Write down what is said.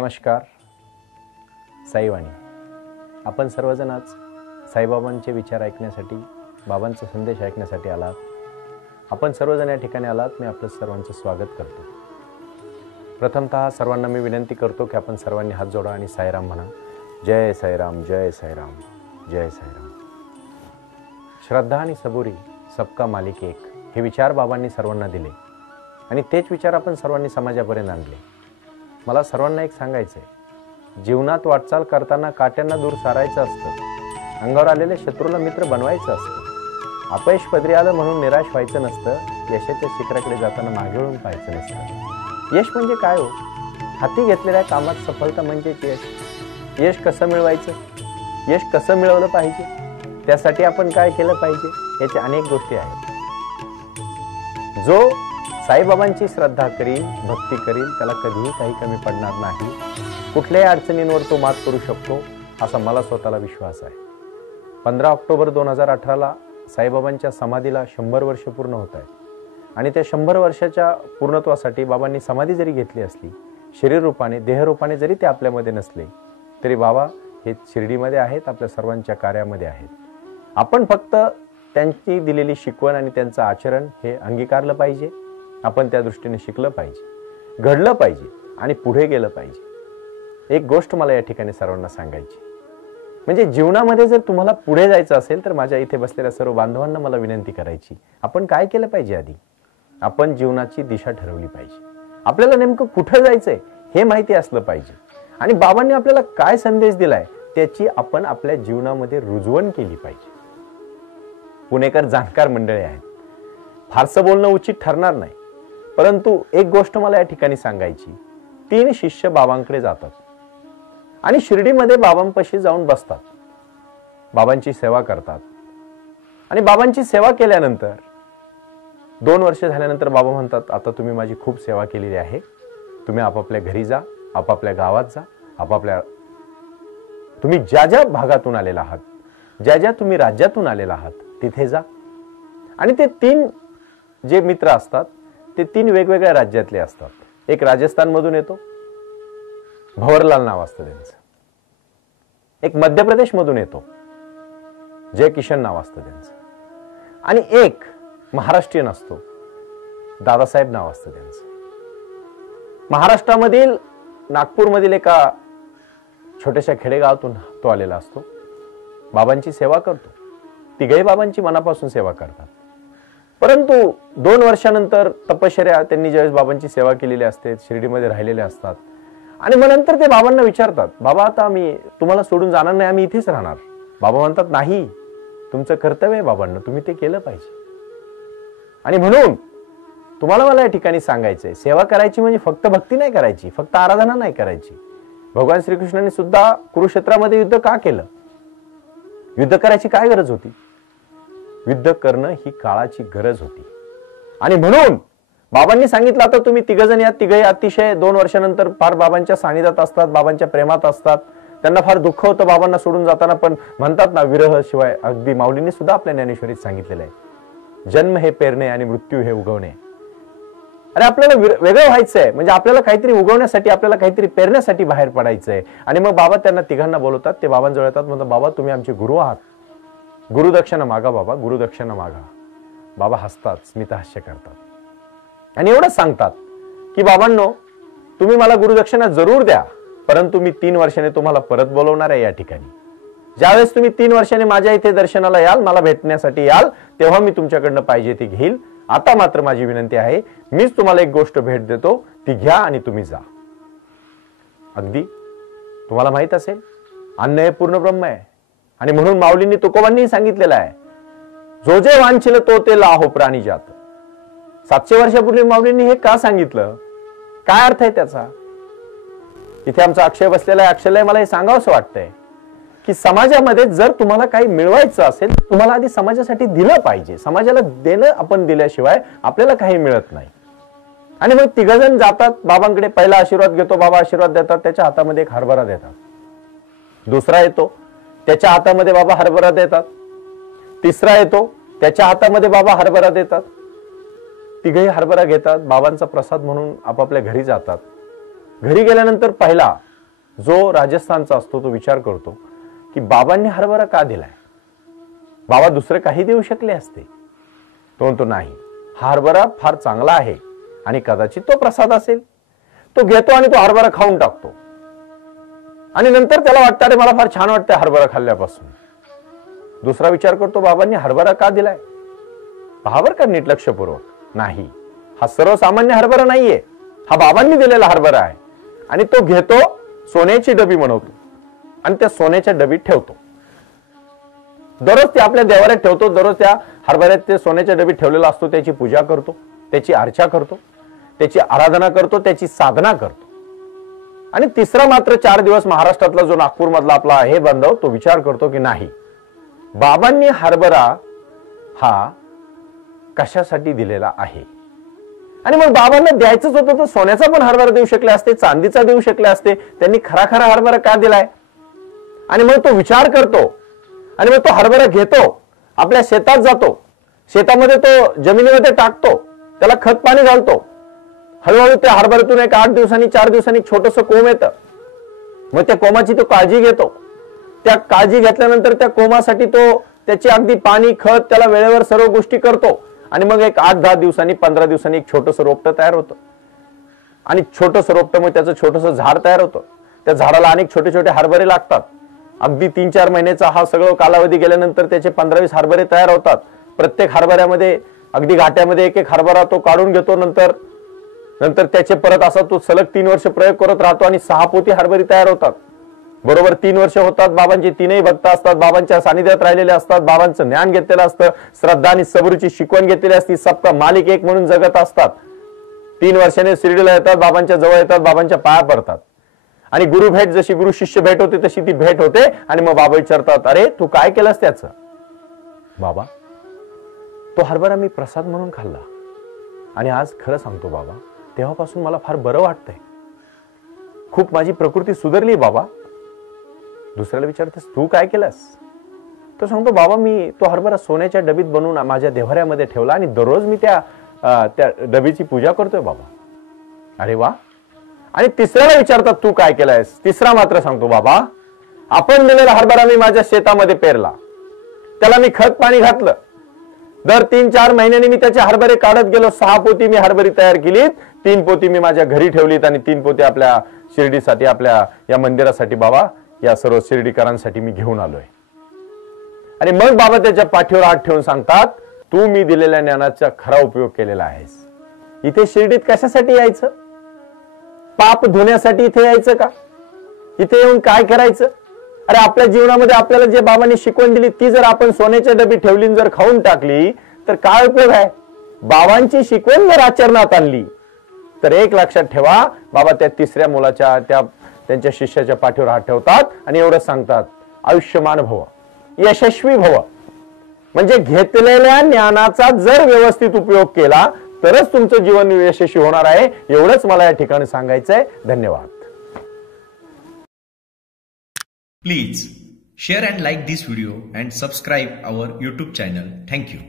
नमस्कार. साईवाणी. आपण सर्वजण आज साईबाबांचे विचार ऐकण्यासाठी, बाबांचा संदेश ऐकण्यासाठी आलात. आपण सर्वजण या ठिकाणी आलात. मी आपलं सर्वांचं स्वागत करतो. प्रथमतः सर्वांना मी विनंती करतो की आपण सर्वांनी हात जोडा आणि साईराम म्हणा. जय साईराम, जय साईराम, जय साईराम. श्रद्धा आणि सबुरी, सबका मालिक एक, हे विचार बाबांनी सर्वांना दिले आणि तेच विचार आपण सर्वांनी समाजापर्यंत आणले. मला सर्वांना एक सांगायचं आहे, जीवनात वाटचाल करताना काट्यांना दूर सारायचं असतं, अंगावर आलेले शत्रूला मित्र बनवायचं असतं, अपयश पदरी आलं म्हणून निराश व्हायचं नसतं, यशाच्या शिखराकडे जाताना मागे वळून पाहायचं नसतं. यश म्हणजे काय हो? हाती घेतलेल्या कामात सफलता म्हणजेच यश. यश कसं मिळवायचं, यश कसं मिळवलं पाहिजे, त्यासाठी आपण काय केलं पाहिजे, याच्या अनेक गोष्टी आहेत. जो साईबाबांची श्रद्धा करील, भक्ती करील, त्याला कधीही काही कमी पडणार नाही. कुठल्याही अडचणींवर तो मात करू शकतो, असा मला स्वतःला विश्वास आहे. 15 ऑक्टोबर 2018ला साईबाबांच्या समाधीला 100 वर्ष पूर्ण होत आहेत आणि त्या 100 वर्षाच्या पूर्णत्वासाठी बाबांनी समाधी जरी घेतली असली, शरीर रूपाने, देहरूपाने जरी ते आपल्यामध्ये नसले, तरी बाबा हे शिर्डीमध्ये आहेत, आपल्या सर्वांच्या कार्यामध्ये आहेत. आपण फक्त त्यांची दिलेली शिकवण आणि त्यांचं आचरण हे अंगीकारलं पाहिजे. आपण त्या दृष्टीने शिकलं पाहिजे, घडलं पाहिजे आणि पुढे गेलं पाहिजे. एक गोष्ट मला या ठिकाणी सर्वांना सांगायची, म्हणजे जीवनामध्ये जर तुम्हाला पुढे जायचं असेल तर माझ्या इथे बसलेल्या सर्व बांधवांना मला विनंती करायची, आपण काय केलं पाहिजे? आधी आपण जीवनाची दिशा ठरवली पाहिजे. आपल्याला नेमकं कुठं जायचंय हे माहिती असलं पाहिजे आणि बाबांनी आपल्याला काय संदेश दिलाय त्याची आपण आपल्या जीवनामध्ये रुजवण केली पाहिजे. पुणेकर जाणकार मंडळी आहेत, फारसं बोलणं उचित ठरणार नाही, परंतु एक गोष्ट मला या ठिकाणी सांगायची. 3 शिष्य बाबांकडे जातात आणि शिर्डीमध्ये बाबांपाशी जाऊन बसतात, बाबांची सेवा करतात आणि बाबांची सेवा केल्यानंतर 2 वर्ष झाल्यानंतर बाबा म्हणतात, आता तुम्ही माझी खूप सेवा केलेली आहे, तुम्ही आपापल्या घरी जा, आपापल्या गावात जा, आपापल्या तुम्ही ज्या ज्या भागातून आलेला आहात, ज्या ज्या तुम्ही राज्यातून आलेला आहात तिथे जा. आणि ते 3 जे मित्र असतात ते 3 वेगवेगळ्या राज्यातले असतात. एक राजस्थान मधून येतो, भंवरलाल नाव असतं त्यांचं. एक मध्य प्रदेश मधून येतो, जय किशन नाव असतं त्यांचं. आणि एक महाराष्ट्रीयन असतो, दादासाहेब नाव असतं त्यांचं. महाराष्ट्रामधील नागपूरमधील एका छोट्याशा खेडेगावातून तो आलेला असतो. बाबांची सेवा करतो. तिघही बाबांची मनापासून सेवा करतात. परंतु 2 वर्षानंतर तपश्चर्या त्यांनी ज्यावेळेस बाबांची सेवा केलेली असते, शिर्डीमध्ये राहिलेले असतात आणि मग नंतर ते बाबांना विचारतात, बाबा आता आम्ही तुम्हाला सोडून जाणार नाही, आम्ही इथेच राहणार. बाबा म्हणतात, नाही, तुमचं कर्तव्य आहे बाबांना, तुम्ही ते केलं पाहिजे. आणि म्हणून तुम्हाला मला या ठिकाणी सांगायचंय, सेवा करायची म्हणजे फक्त भक्ती नाही करायची, फक्त आराधना नाही करायची. भगवान श्रीकृष्णाने सुद्धा कुरुक्षेत्रामध्ये युद्ध का केलं? युद्ध करायची काय गरज होती? युद्ध करणं ही काळाची गरज होती. आणि म्हणून बाबांनी सांगितलं, आता तुम्ही तिघजण या, तिघही अतिशय 2 वर्षानंतर फार बाबांच्या सानिध्यात असतात, बाबांच्या प्रेमात असतात. त्यांना फार दुःख होतं बाबांना सोडून जाताना, पण म्हणतात ना, विरह शिवाय, अगदी माऊलींनी सुद्धा आपल्या ज्ञानेश्वरीत सांगितलेलं आहे, जन्म हे पेरणे आणि मृत्यू हे उगवणे. अरे आपल्याला वेगळं व्हायचंय, म्हणजे आपल्याला काहीतरी उगवण्यासाठी, आपल्याला काहीतरी पेरण्यासाठी बाहेर पडायचंय. आणि मग बाबा त्यांना तिघांना बोलवतात, ते बाबांजवळ येतात, म्हणतात, बाबा तुम्ही आमचे गुरु आहात, गुरुदक्षिणा मागा बाबा, गुरुदक्षिणा मागा. बाबा हसतात, स्मितहास्य करतात आणि एवढंच सांगतात की बाबांनो, तुम्ही मला गुरुदक्षिणा जरूर द्या, परंतु मी 3 वर्षाने तुम्हाला परत बोलवणार आहे या ठिकाणी. ज्यावेळेस तुम्ही 3 वर्षाने माझ्या इथे दर्शनाला याल, मला भेटण्यासाठी याल, तेव्हा मी तुमच्याकडनं पाहिजे ती घेईल. आता मात्र माझी विनंती आहे, मीच तुम्हाला एक गोष्ट भेट देतो, ती घ्या आणि तुम्ही जा. अगदी तुम्हाला माहित असेल, अन्न हे पूर्ण ब्रह्म आहे आणि म्हणून माऊलींनी, तुकोबांनी सांगितलेलं आहे, जो जे वांछिल तो ते लाहो प्राणी जात. 700 वर्षापूर्वी माऊलींनी हे का सांगितलं? काय अर्थ आहे त्याचा? इथे आमचा अक्षय बसलेला आहे. अक्षयला मला हे सांगावंसं वाटतंय की समाजामध्ये जर तुम्हाला काही मिळवायचं असेल, तुम्हाला आधी समाजासाठी दिलं पाहिजे. समाजाला देणं आपण दिल्याशिवाय आपल्याला काही मिळत नाही. आणि मग तिघजण जातात बाबांकडे, पहिला आशीर्वाद घेतो, बाबा आशीर्वाद देतात, त्याच्या हातामध्ये एक हरभरा देतात. दुसरा येतो, त्याच्या हातामध्ये बाबा हरभरा देतात. तिसरा येतो, त्याच्या हातामध्ये बाबा हरभरा देतात. तिघही हरभरा घेतात, बाबांचा प्रसाद म्हणून आपापल्या घरी जातात. घरी गेल्यानंतर पहिला जो राजस्थानचा असतो तो विचार करतो की बाबांनी हरभरा का दिलाय, बाबा दुसरं काही देऊ शकले असते. तो म्हणतो नाही, हा हरभरा फार चांगला आहे आणि कदाचित तो प्रसाद असेल. तो घेतो आणि तो हरभरा खाऊन टाकतो आणि नंतर त्याला वाटतं अरे मला फार छान वाटतंय हरभरा खाल्ल्यापासून. दुसरा विचार करतो बाबांनी हरभरा का दिलाय, पहावर का नीट लक्षपूर्वक. नाही, हा सर्वसामान्य हरभरा नाहीये, हा बाबांनी दिलेला हरभरा आहे. आणि तो घेतो, सोन्याची डबी बनवतो आणि त्या सोन्याच्या डबीत ठेवतो. दररोज ते आपल्या देवाऱ्यात ठेवतो. दररोज त्या हरभऱ्यात ते सोन्याच्या डबीत ठेवलेला असतो. त्याची पूजा करतो, त्याची अर्चा करतो, त्याची आराधना करतो, त्याची साधना करतो. आणि तिसरा मात्र 4 दिवस महाराष्ट्रातला जो नागपूर मधला आपला हे बांधव तो विचार करतो की नाही, बाबांनी हरभरा हा कशासाठी दिलेला आहे. आणि मग बाबांना द्यायचंच होतं तर सोन्याचा पण हरभरा देऊ शकले असते, चांदीचा देऊ शकले असते. त्यांनी खरा खरा हरभरा का दिलाय. आणि मग तो विचार करतो आणि मग तो हरभरा घेतो, आपल्या शेतात जातो, शेतामध्ये तो जमिनीमध्ये टाकतो, त्याला खत पाणी घालतो. हळूहळू त्या हरभऱ्यातून एक 8 दिवसांनी 4 दिवसांनी छोटस कोंब येतं. मग त्या कोंबाची तो काळजी घेतो. त्या काळजी घेतल्यानंतर त्या कोंबासाठी तो त्याची अगदी पाणी खत त्याला वेळेवर सर्व गोष्टी करतो. आणि मग एक 8-10 दिवसांनी 15 दिवसांनी एक छोटस रोपटं तयार होतं. आणि छोटस रोपटं मग त्याचं छोटस झाड तयार होतं. त्या झाडाला अनेक छोटे छोटे हरभरे लागतात. अगदी 3-4 महिन्याचा हा सगळं कालावधी गेल्यानंतर त्याचे 15-20 हरभरे तयार होतात. प्रत्येक हरभऱ्यामध्ये अगदी घाट्यामध्ये एक एक हरभरा तो काढून घेतो. नंतर त्याचे परत असा तो सलग 3 वर्ष प्रयोग करत राहतो आणि 6 पोती हरभरी तयार होतात. बरोबर 3 वर्ष होतात. बाबांची 3ही भक्त असतात, बाबांच्या सानिध्यात राहिलेले असतात, बाबांचं ज्ञान घेतलेलं असतं, श्रद्धा आणि सबरूची शिकवण घेतलेली असती, सबका मालिक एक म्हणून जगत असतात. 3 वर्षाने शिर्डीला येतात, बाबांच्या जवळ येतात, बाबांच्या पाया पडतात. आणि गुरु भेट जशी गुरु शिष्य भेट होते तशी ती भेट होते. आणि मग बाबा विचारतात, अरे तू काय केलंस त्याचं. बाबा, तो हरभरा मी प्रसाद म्हणून खाल्ला आणि आज खरं सांगतो बाबा, तेव्हापासून मला फार बरं वाटतंय, खूप माझी प्रकृती सुधारली बाबा. दुसऱ्याला विचारतेस तू काय केलंस. तो सांगतो बाबा मी तो हरभरा सोन्याच्या डबीत बनवून माझ्या देव्हाऱ्यामध्ये ठेवला आणि दररोज मी त्या डबीची पूजा करतोय बाबा. अरे वा. आणि तिसऱ्याला विचारतात तू काय केलंयस. तिसरा मात्र सांगतो बाबा, आपण दिलेला हरभरा मी माझ्या शेतामध्ये पेरला, त्याला मी खत पाणी घातलं, दर 3-4 महिन्यांनी मी त्याचे हरभरे काढत गेलो. 6 पोती मी हरभरी तयार केलीत, 3 पोती मी माझ्या घरी ठेवलीत आणि 3 पोती आपल्या शिर्डीसाठी, आपल्या या मंदिरासाठी बाबा, या सर्व शिर्डीकरांसाठी मी घेऊन आलोय. आणि मग बाबा त्याच्या पाठीवर हात ठेवून सांगतात, तू मी दिलेल्या ज्ञानाचा खरा उपयोग केलेला आहेस. इथे शिर्डीत कशासाठी यायचं, पाप धुण्यासाठी इथे यायचं का, इथे येऊन काय करायचं. अरे आपल्या जीवनामध्ये आपल्याला जे बाबांनी शिकवण दिली ती जर आपण सोन्याच्या डबी ठेवली जर खाऊन टाकली तर काय उपयोग आहे. बाबांची शिकवण जर आचरणात आणली तर एक लक्षात ठेवा, बाबा त्या तिसऱ्या मुलाच्या त्यांच्या शिष्याच्या पाठीवर हात ठेवतात आणि एवढं सांगतात, आयुष्यमान भव, यशस्वी भव. म्हणजे घेतलेल्या ज्ञानाचा जर व्यवस्थित उपयोग केला तरच तुमचं जीवन यशस्वी होणार आहे. एवढंच मला या ठिकाणी सांगायचंय. धन्यवाद. Please share and like this video and subscribe our YouTube channel. Thank you.